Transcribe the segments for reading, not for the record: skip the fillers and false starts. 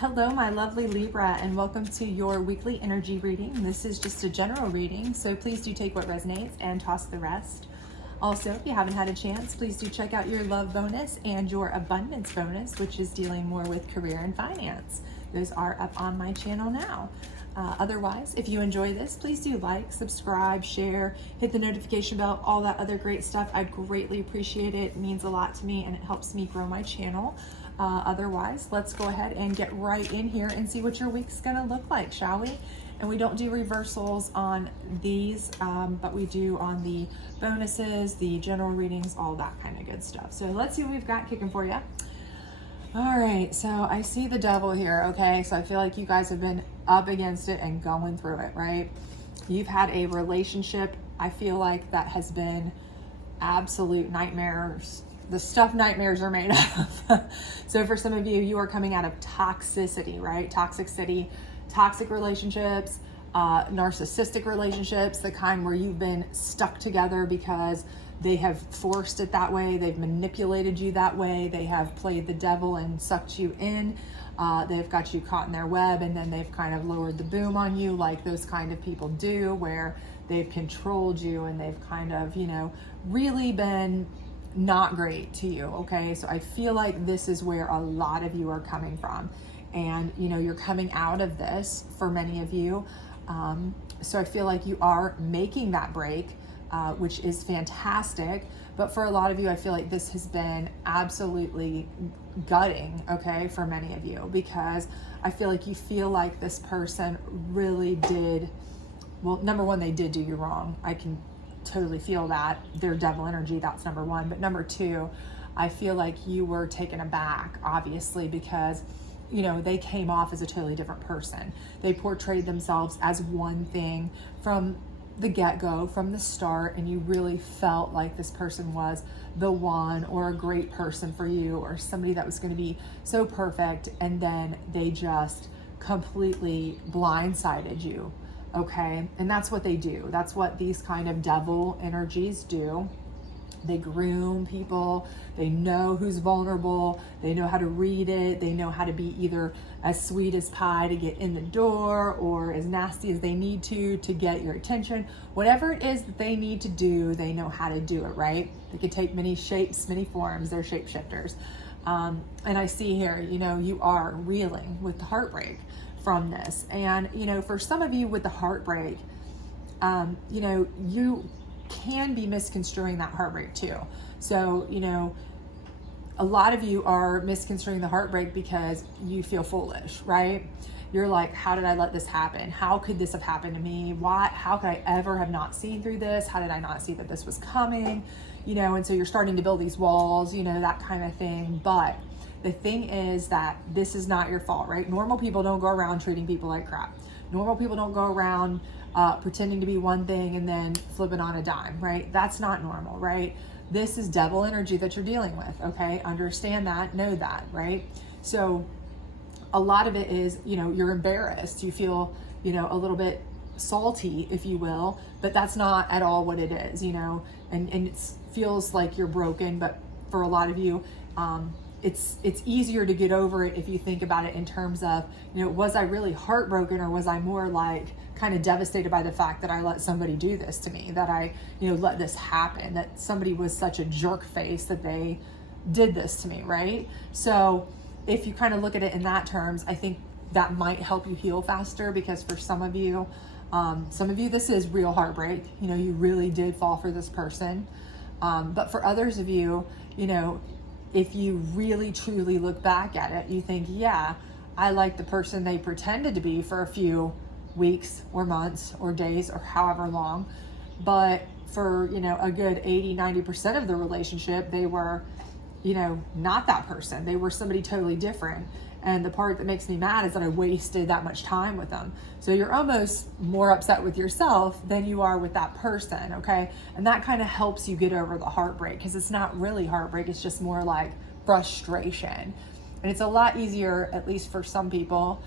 Hello, my lovely Libra, and welcome to your weekly energy reading. This is just a general reading, so please do take what resonates and toss the rest. Also, if you haven't had a chance, please do check out your love bonus and your abundance bonus, which is dealing more with career and finance. Those are up on my channel now. Otherwise, if you enjoy this, please do like, subscribe, share, hit the notification bell, all that other great stuff. I'd greatly appreciate it. It means a lot to me and it helps me grow my channel. Otherwise, let's go ahead and get right in here and see what your week's gonna look like, shall we? And we don't do reversals on these, but we do on the bonuses, the general readings, all that kind of good stuff. So let's see what we've got kicking for you. All right, so I see the devil here, okay? So I feel like you guys have been up against it and going through it, right? You've had a relationship, I feel like, that has been absolute nightmares. The stuff nightmares are made of. So for some of you, you are coming out of toxicity, right? Toxic relationships, narcissistic relationships, the kind where you've been stuck together because they have forced it that way. They've manipulated you that way. They have played the devil and sucked you in. They've got you caught in their web, and then they've kind of lowered the boom on you like those kind of people do, where they've controlled you and they've kind of, really been not great to you, okay? So I feel like this is where a lot of you are coming from. And, you're coming out of this for many of you. So I feel like you are making that break, which is fantastic. But for a lot of you, I feel like this has been absolutely gutting, okay, for many of you, because I feel like you feel like this person really did, well, number one, they did do you wrong. I can totally feel that. Their devil energy, that's number one. But number two, I feel like you were taken aback, obviously, because they came off as a totally different person. They portrayed themselves as one thing from the get-go, from the start, and you really felt like this person was the one, or a great person for you, or somebody that was going to be so perfect, and then they just completely blindsided you, okay? And that's what they do. That's what these kind of devil energies do. They groom people. They know who's vulnerable. They know how to read it. They know how to be either as sweet as pie to get in the door, or as nasty as they need to get your attention. Whatever it is that they need to do, they know how to do it, right? They can take many shapes, many forms. They're shapeshifters. And I see here, you are reeling with the heartbreak from this. And, for some of you with the heartbreak, you can be misconstruing that heartbreak too. So, a lot of you are misconstruing the heartbreak because you feel foolish, right? You're like, how did I let this happen? How could this have happened to me? How could I ever have not seen through this? How did I not see that this was coming? And so you're starting to build these walls, that kind of thing. But the thing is that this is not your fault, right? Normal people don't go around treating people like crap. Normal people don't go around pretending to be one thing and then flipping on a dime, right? That's not normal, right? This is devil energy that you're dealing with, okay? Understand that, know that, right? So a lot of it is, you're embarrassed. You feel, a little bit salty, if you will, but that's not at all what it is, and it feels like you're broken. But for a lot of you, it's easier to get over it if you think about it in terms of, was I really heartbroken, or was I more like kind of devastated by the fact that I let somebody do this to me, that I, let this happen, that somebody was such a jerk face that they did this to me, right? So if you kind of look at it in that terms, I think that might help you heal faster, because for some of you, this is real heartbreak. You really did fall for this person. But for others of you, if you really truly look back at it, you think, yeah, I like the person they pretended to be for a few weeks or months or days or however long. But for, a good 80-90% of the relationship, they were, not that person. They were somebody totally different. And the part that makes me mad is that I wasted that much time with them. So you're almost more upset with yourself than you are with that person, okay? And that kind of helps you get over the heartbreak, because it's not really heartbreak. It's just more like frustration. And it's a lot easier, at least for some people,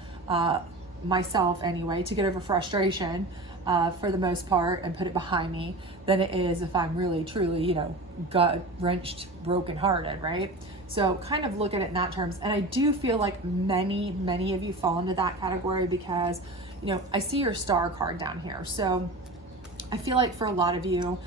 myself anyway, to get over frustration for the most part and put it behind me than it is if I'm really, truly, gut wrenched, brokenhearted, right? So kind of look at it in that terms. And I do feel like many of you fall into that category because, you know, I see your star card down here. So I feel like for a lot of you,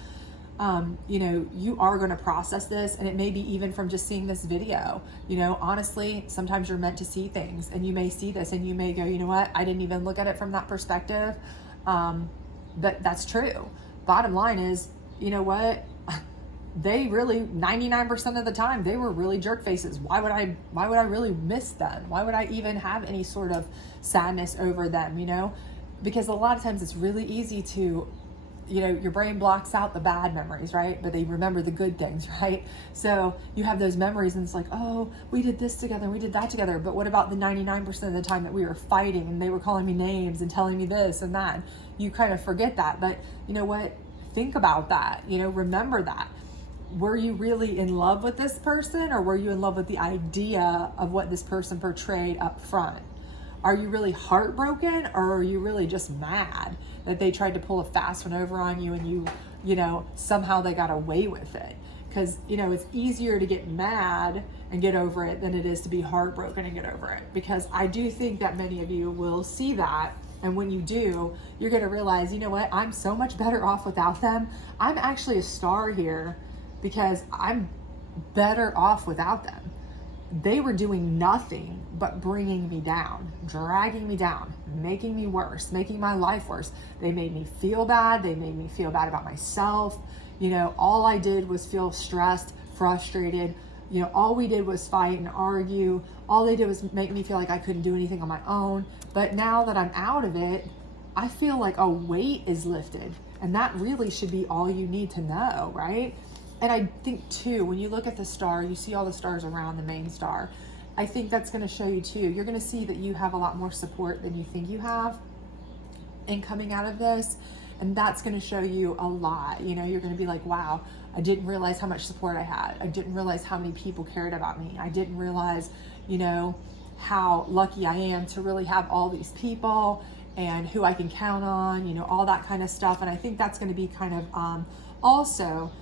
you know, you are going to process this, and it may be even from just seeing this video. You know, honestly, sometimes you're meant to see things, and you may see this and you may go, you know what, I didn't even look at it from that perspective. But that's true. Bottom line is, you know what, they really 99% of the time they were really jerk faces. Why would I really miss them? Why would I even have any sort of sadness over them, you know? Because a lot of times it's really easy to, you know, your brain blocks out the bad memories, right? But they remember the good things, right? So you have those memories and it's like, oh, we did this together, we did that together. But what about the 99% of the time that we were fighting and they were calling me names and telling me this and that? You kind of forget that. But you know what? Think about that, you know, remember that. Were you really in love with this person, or were you in love with the idea of what this person portrayed up front? Are you really heartbroken, or are you really just mad that they tried to pull a fast one over on you and you know, somehow they got away with it? Because, you know, it's easier to get mad and get over it than it is to be heartbroken and get over it. Because I do think that many of you will see that. And when you do, you're going to realize, you know what, I'm so much better off without them. I'm actually a star here because I'm better off without them. They were doing nothing but bringing me down, dragging me down, making me worse, making my life worse. They made me feel bad. They made me feel bad about myself. You know, all I did was feel stressed, frustrated. You know, all we did was fight and argue. All they did was make me feel like I couldn't do anything on my own. But now that I'm out of it, I feel like a weight is lifted. And that really should be all you need to know, right? And I think too, when you look at the star, you see all the stars around the main star. I think that's going to show you too. You're going to see that you have a lot more support than you think you have in coming out of this. And that's going to show you a lot. You know, you're going to be like, wow, I didn't realize how much support I had. I didn't realize how many people cared about me. I didn't realize, you know, how lucky I am to really have all these people and who I can count on, you know, all that kind of stuff. And I think that's going to be kind of also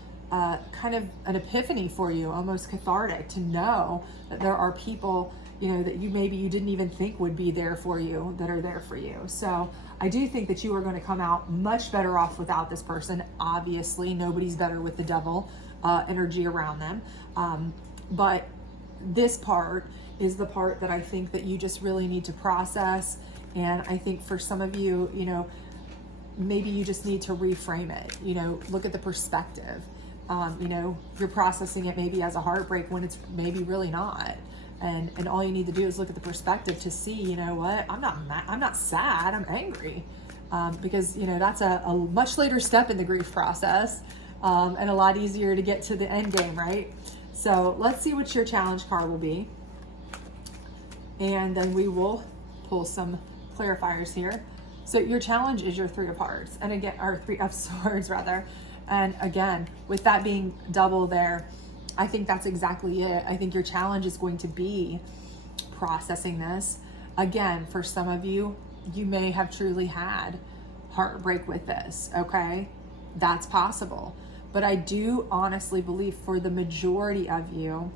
kind of an epiphany for you, almost cathartic, to know that there are people, you know, that maybe you didn't even think would be there for you, that are there for you. So I do think that you are going to come out much better off without this person. Obviously, nobody's better with the devil energy around them. But this part is the part that I think that you just really need to process. And I think for some of you, you know, maybe you just need to reframe it, you know, look at the perspective. You know, you're processing it maybe as a heartbreak when it's maybe really not. And all you need to do is look at the perspective to see, you know what, I'm not sad, I'm angry. Because, you know, that's a much later step in the grief process, and a lot easier to get to the end game, right? So let's see what your challenge card will be. And then we will pull some clarifiers here. So your challenge is your Three of Hearts, and again, or Three of Swords rather. And again, with that being double there, I think that's exactly it. I think your challenge is going to be processing this. Again, for some of you, you may have truly had heartbreak with this, okay? That's possible. But I do honestly believe for the majority of you,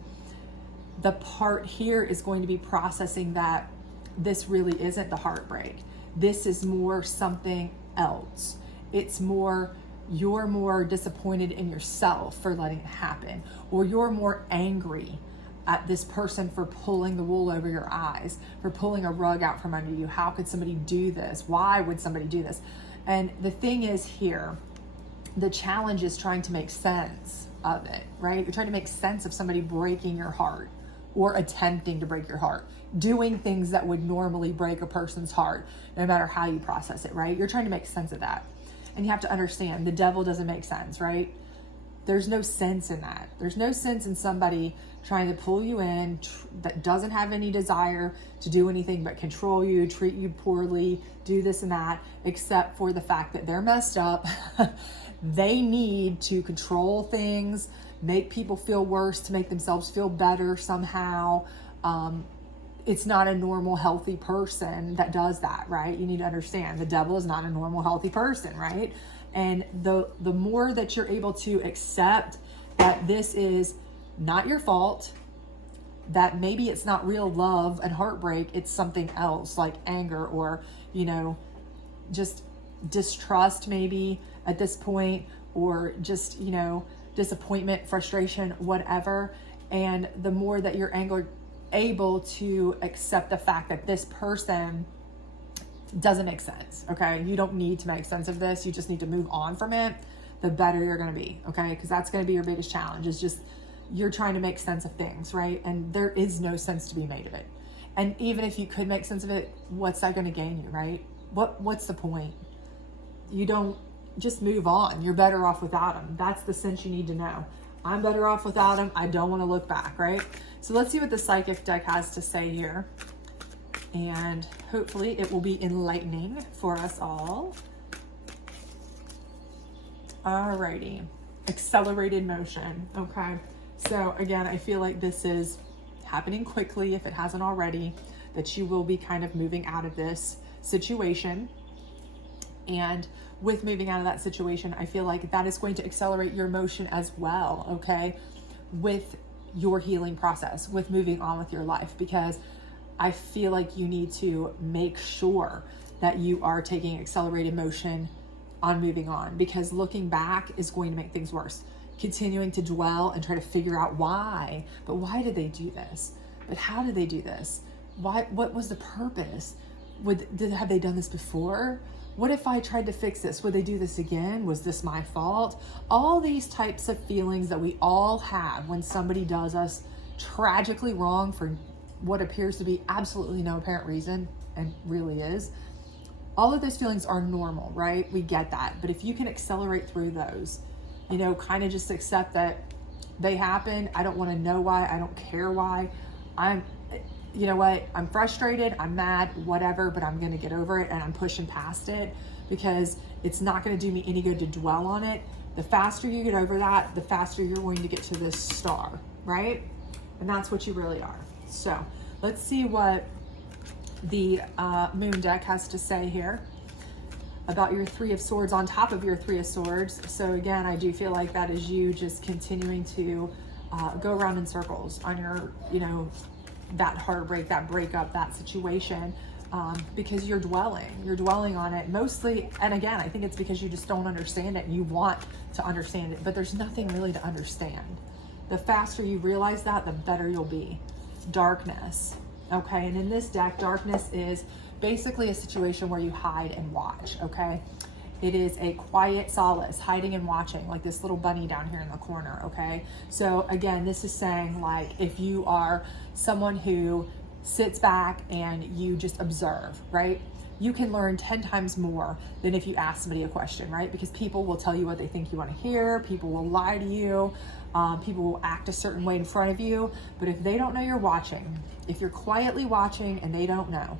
the part here is going to be processing that this really isn't the heartbreak. This is more something else. It's more, you're more disappointed in yourself for letting it happen, or you're more angry at this person for pulling the wool over your eyes, for pulling a rug out from under you. How could somebody do this? Why would somebody do this? And the thing is here, the challenge is trying to make sense of it, right? You're trying to make sense of somebody breaking your heart or attempting to break your heart, doing things that would normally break a person's heart, no matter how you process it, right? You're trying to make sense of that. And you have to understand, the devil doesn't make sense, right? There's no sense in that. There's no sense in somebody trying to pull you in that doesn't have any desire to do anything but control you, treat you poorly, do this and that, except for the fact that they're messed up. They need to control things, make people feel worse to make themselves feel better somehow. It's not a normal, healthy person that does that, right? You need to understand, the devil is not a normal, healthy person, right? And the more that you're able to accept that this is not your fault, that maybe it's not real love and heartbreak, it's something else like anger or, just distrust maybe at this point, or just, disappointment, frustration, whatever. And the more that you're able to accept the fact that this person doesn't make sense, okay? You don't need to make sense of this. You just need to move on from it. The better you're going to be, okay? Because that's going to be your biggest challenge, is just you're trying to make sense of things, right? And there is no sense to be made of it. And even if you could make sense of it, what's that going to gain you, right? What's the point? You don't, just move on. You're better off without them. That's the sense you need to know. I'm better off without them. I don't want to look back, right? So let's see what the psychic deck has to say here. And hopefully it will be enlightening for us all. Alrighty. Accelerated motion. Okay. So again, I feel like this is happening quickly, if it hasn't already, that you will be kind of moving out of this situation. And with moving out of that situation, I feel like that is going to accelerate your motion as well, okay? With your healing process, with moving on with your life, because I feel like you need to make sure that you are taking accelerated motion on moving on, because looking back is going to make things worse. Continuing to dwell and try to figure out why, but why did they do this? But how did they do this? What was the purpose? Have they done this before? What if I tried to fix this? Would they do this again? Was this my fault? All these types of feelings that we all have when somebody does us tragically wrong for what appears to be absolutely no apparent reason, and really is. All of those feelings are normal, right? We get that. But if you can accelerate through those, kind of just accept that they happen. I don't want to know why. I don't care why. You know what? I'm frustrated. I'm mad, whatever, but I'm going to get over it, and I'm pushing past it, because it's not going to do me any good to dwell on it. The faster you get over that, the faster you're going to get to this star, right? And that's what you really are. So let's see what the moon deck has to say here about your Three of Swords on top of your Three of Swords. So again, I do feel like that is you just continuing to go around in circles on your, that heartbreak, that breakup, that situation, because you're dwelling on it mostly. And again, I think it's because you just don't understand it and you want to understand it, but there's nothing really to understand. The faster you realize that, the better you'll be. Darkness. Okay. And in this deck, darkness is basically a situation where you hide and watch. Okay. It is a quiet solace, hiding and watching, like this little bunny down here in the corner, okay? So again, this is saying, like, if you are someone who sits back and you just observe, right? You can learn 10 times more than if you ask somebody a question, right? Because people will tell you what they think you want to hear. People will lie to you. People will act a certain way in front of you. But if they don't know you're watching, if you're quietly watching and they don't know,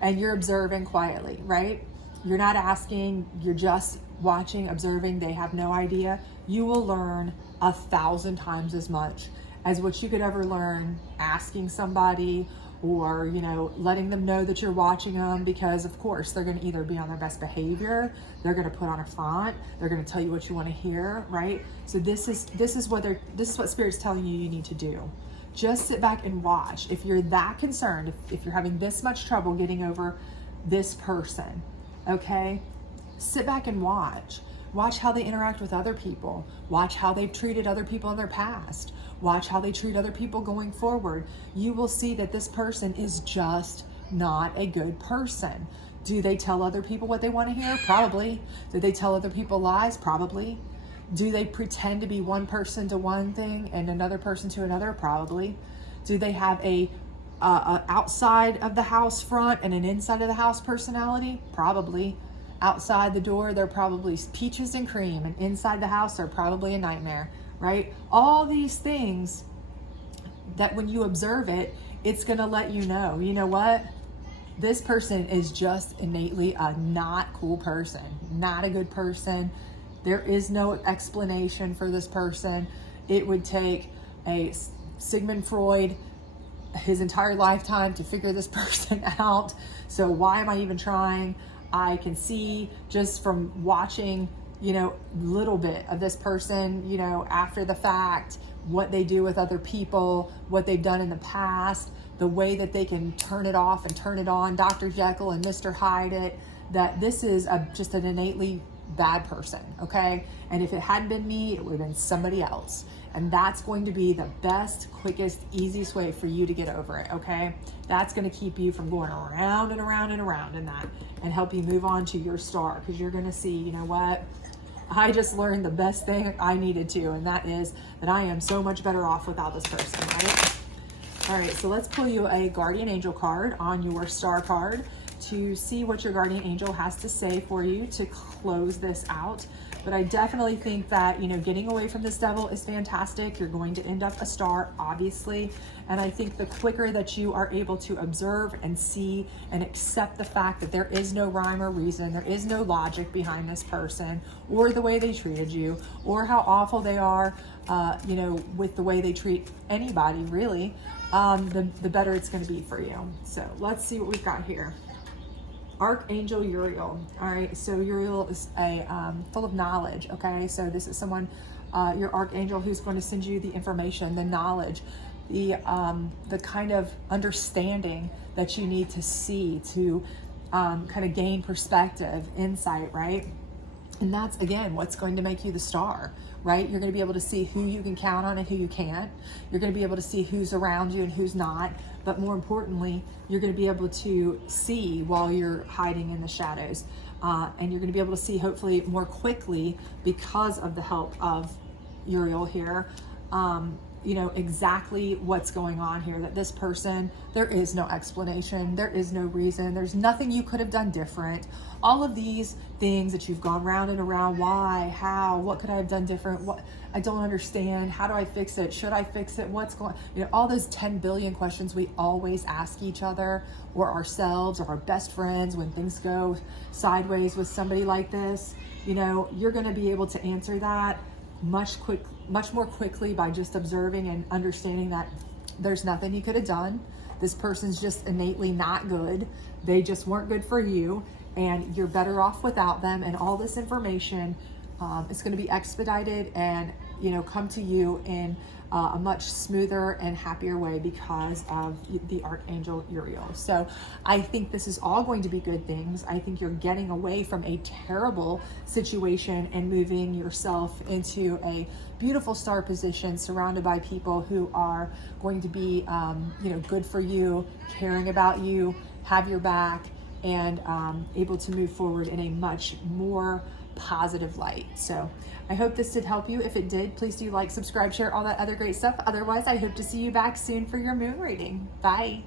and you're observing quietly, right? You're not asking, you're just watching, observing, they have no idea. You will learn 1,000 times as much as what you could ever learn asking somebody, or, letting them know that you're watching them, because of course they're going to either be on their best behavior, they're going to put on a front, they're going to tell you what you want to hear, right? So this is what Spirit's telling you need to do. Just sit back and watch. If you're that concerned, if you're having this much trouble getting over this person, okay, sit back and watch. Watch how they interact with other people. Watch how they've treated other people in their past. Watch how they treat other people going forward. You will see that this person is just not a good person. Do they tell other people what they want to hear? Probably. Do they tell other people lies? Probably. Do they pretend to be one person to one thing and another person to another? Probably. Do they have a outside of the house front and an inside of the house personality? Probably. Outside the door, they're probably peaches and cream, and inside the house, they're probably a nightmare, right? All these things that when you observe it, it's going to let you know what? This person is just innately a not cool person, not a good person. There is no explanation for this person. It would take a Sigmund Freud his entire lifetime to figure this person out. So why am I even trying? I can see just from watching, little bit of this person, after the fact, what they do with other people, what they've done in the past, the way that they can turn it off and turn it on, Dr. Jekyll and Mr. Hyde it, that this is just an innately bad person, okay? And if it hadn't been me, it would have been somebody else. And that's going to be the best, quickest, easiest way for you to get over it, okay? That's going to keep you from going around and around and around in that, and help you move on to your star, because you're going to see, you know what? I just learned the best thing I needed to, and that is that I am so much better off without this person, right? All right, so let's pull you a guardian angel card on your star card to see what your guardian angel has to say for you to close this out. But I definitely think that, you know, getting away from this devil is fantastic. You're going to end up a star, obviously. And I think the quicker that you are able to observe and see and accept the fact that there is no rhyme or reason, there is no logic behind this person or the way they treated you or how awful they are, you know, with the way they treat anybody, really, the better it's going to be for you. So let's see what we've got here. Archangel Uriel. All right, so Uriel is full of knowledge, okay? So this is someone, your archangel, who's going to send you the information, the knowledge, the kind of understanding that you need to see to kind of gain perspective, insight, right? And that's, again, what's going to make you the star, right? You're going to be able to see who you can count on and who you can't. You're going to be able to see who's around you and who's not. But more importantly, you're going to be able to see while you're hiding in the shadows. And you're going to be able to see, hopefully, more quickly because of the help of Uriel here, you know, exactly what's going on here. That this person, there is no explanation, there is no reason, there's nothing you could have done different. All of these things that you've gone round and around, why, how, what could I have done different, what, I don't understand, how do I fix it, should I fix it, what's going, you know, all those 10 billion questions we always ask each other or ourselves or our best friends when things go sideways with somebody like this. You know, you're going to be able to answer that much more quickly by just observing and understanding that there's nothing you could have done. This person's just innately not good. They just weren't good for you, and you're better off without them. And all this information is going to be expedited and, you know, come to you in a much smoother and happier way because of the Archangel Uriel. So I think this is all going to be good things. I think you're getting away from a terrible situation and moving yourself into a beautiful star position surrounded by people who are going to be, you know, good for you, caring about you, have your back, and able to move forward in a much more positive light. So I hope this did help you. If it did, please do like, subscribe, share, all that other great stuff. Otherwise, I hope to see you back soon for your moon reading. Bye.